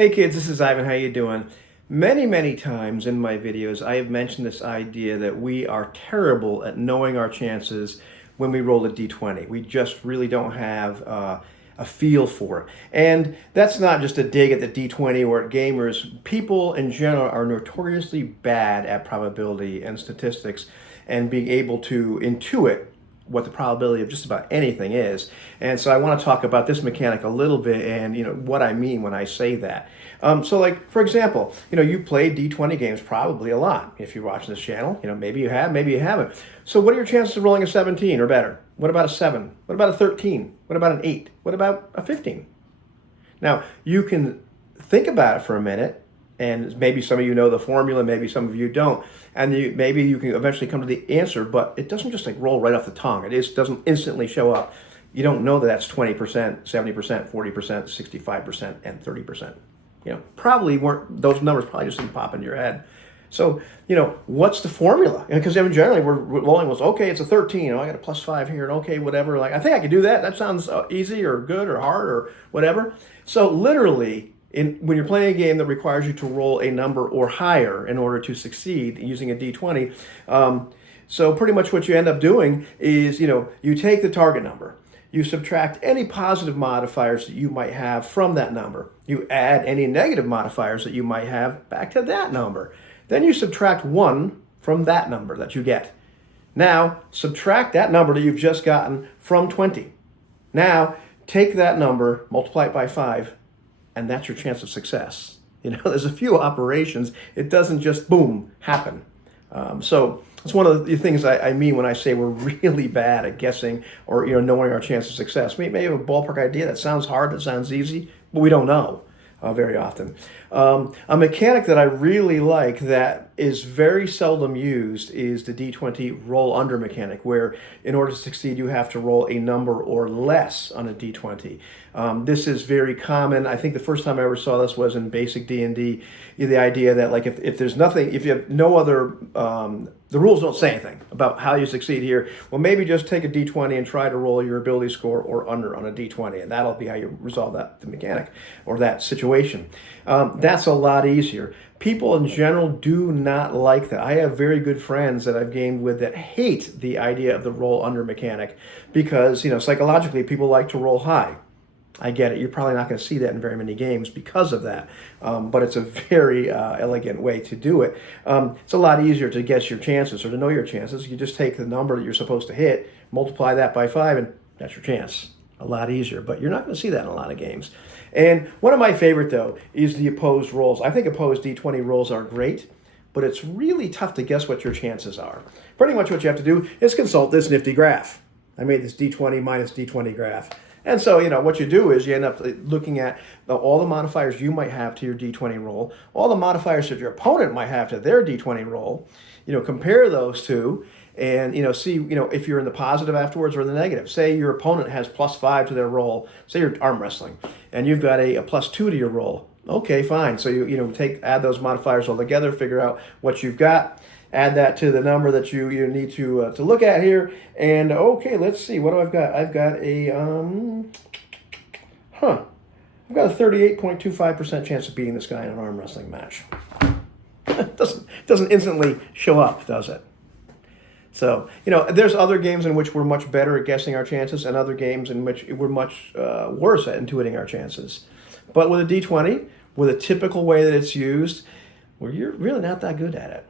Hey kids, this is Ivan. How you doing? Many times in my videos, I have mentioned this idea that we are terrible at knowing our chances when we roll a D20. We just really don't have a feel for it. And that's not just a dig at the D20 or at gamers. People in general are notoriously bad at probability and statistics and being able to intuit what the probability of just about anything is. And so I want to talk about this mechanic a little bit and what I mean when I say that. So like, for example, you play D20 games probably a lot. If you're watching this channel, maybe you have, maybe you haven't. So what are your chances of rolling a 17 or better? What about a 7? What about a 13? What about an 8? What about a 15? Now, you can think about it for a minute, and maybe some of you know the formula, maybe some of you don't, and maybe you can eventually come to the answer, but it doesn't just like roll right off the tongue. It doesn't instantly show up. You don't know that that's 20%, 70%, 40%, 65%, and 30%. Probably weren't, those numbers probably just didn't pop into your head. So, what's the formula? Because generally we're rolling was, okay, it's a 13, I got a +5 here, and okay, whatever. Like, I think I could do that. That sounds easy or good or hard or whatever. So literally, when you're playing a game that requires you to roll a number or higher in order to succeed using a D20, so pretty much what you end up doing is, you take the target number, you subtract any positive modifiers that you might have from that number, you add any negative modifiers that you might have back to that number, then you subtract 1 from that number that you get. Now, subtract that number that you've just gotten from 20. Now, take that number, multiply it by 5, and that's your chance of success. There's a few operations. It doesn't just, boom, happen. So it's one of the things I mean when I say we're really bad at guessing or knowing our chance of success. We may have a ballpark idea that sounds hard, that sounds easy, but we don't know very often. A mechanic that I really like that is very seldom used is the D20 roll under mechanic, where in order to succeed you have to roll a number or less on a D20. This is very common. I think the first time I ever saw this was in basic D&D. The idea that like if there's nothing, if you have no other, the rules don't say anything about how you succeed here. Well, maybe just take a D20 and try to roll your ability score or under on a D20, and that'll be how you resolve the mechanic or that situation. That's a lot easier. People in general do not like that. I have very good friends that I've gamed with that hate the idea of the roll under mechanic because, psychologically people like to roll high. I get it. You're probably not going to see that in very many games because of that. But it's a very elegant way to do it. It's a lot easier to guess your chances or to know your chances. You just take the number that you're supposed to hit, multiply that by 5, and that's your chance. A lot easier. But you're not going to see that in a lot of games. And one of my favorite, though, is the opposed rolls. I think opposed D20 rolls are great, but it's really tough to guess what your chances are. Pretty much what you have to do is consult this nifty graph. I made this D20 minus D20 graph. And so, what you do is you end up looking at all the modifiers you might have to your D20 roll, all the modifiers that your opponent might have to their D20 roll, compare those two and, see, if you're in the positive afterwards or the negative. Say your opponent has +5 to their roll, say you're arm wrestling, and you've got a +2 to your roll. Okay, fine. So, add those modifiers all together, figure out what you've got. Add that to the number that you need to look at here. And okay, let's see. What do I've got? I've got a I've got a 38.25% chance of beating this guy in an arm wrestling match. It doesn't instantly show up, does it? So, there's other games in which we're much better at guessing our chances and other games in which we're much worse at intuiting our chances. But with a D20, with a typical way that it's used, well, you're really not that good at it.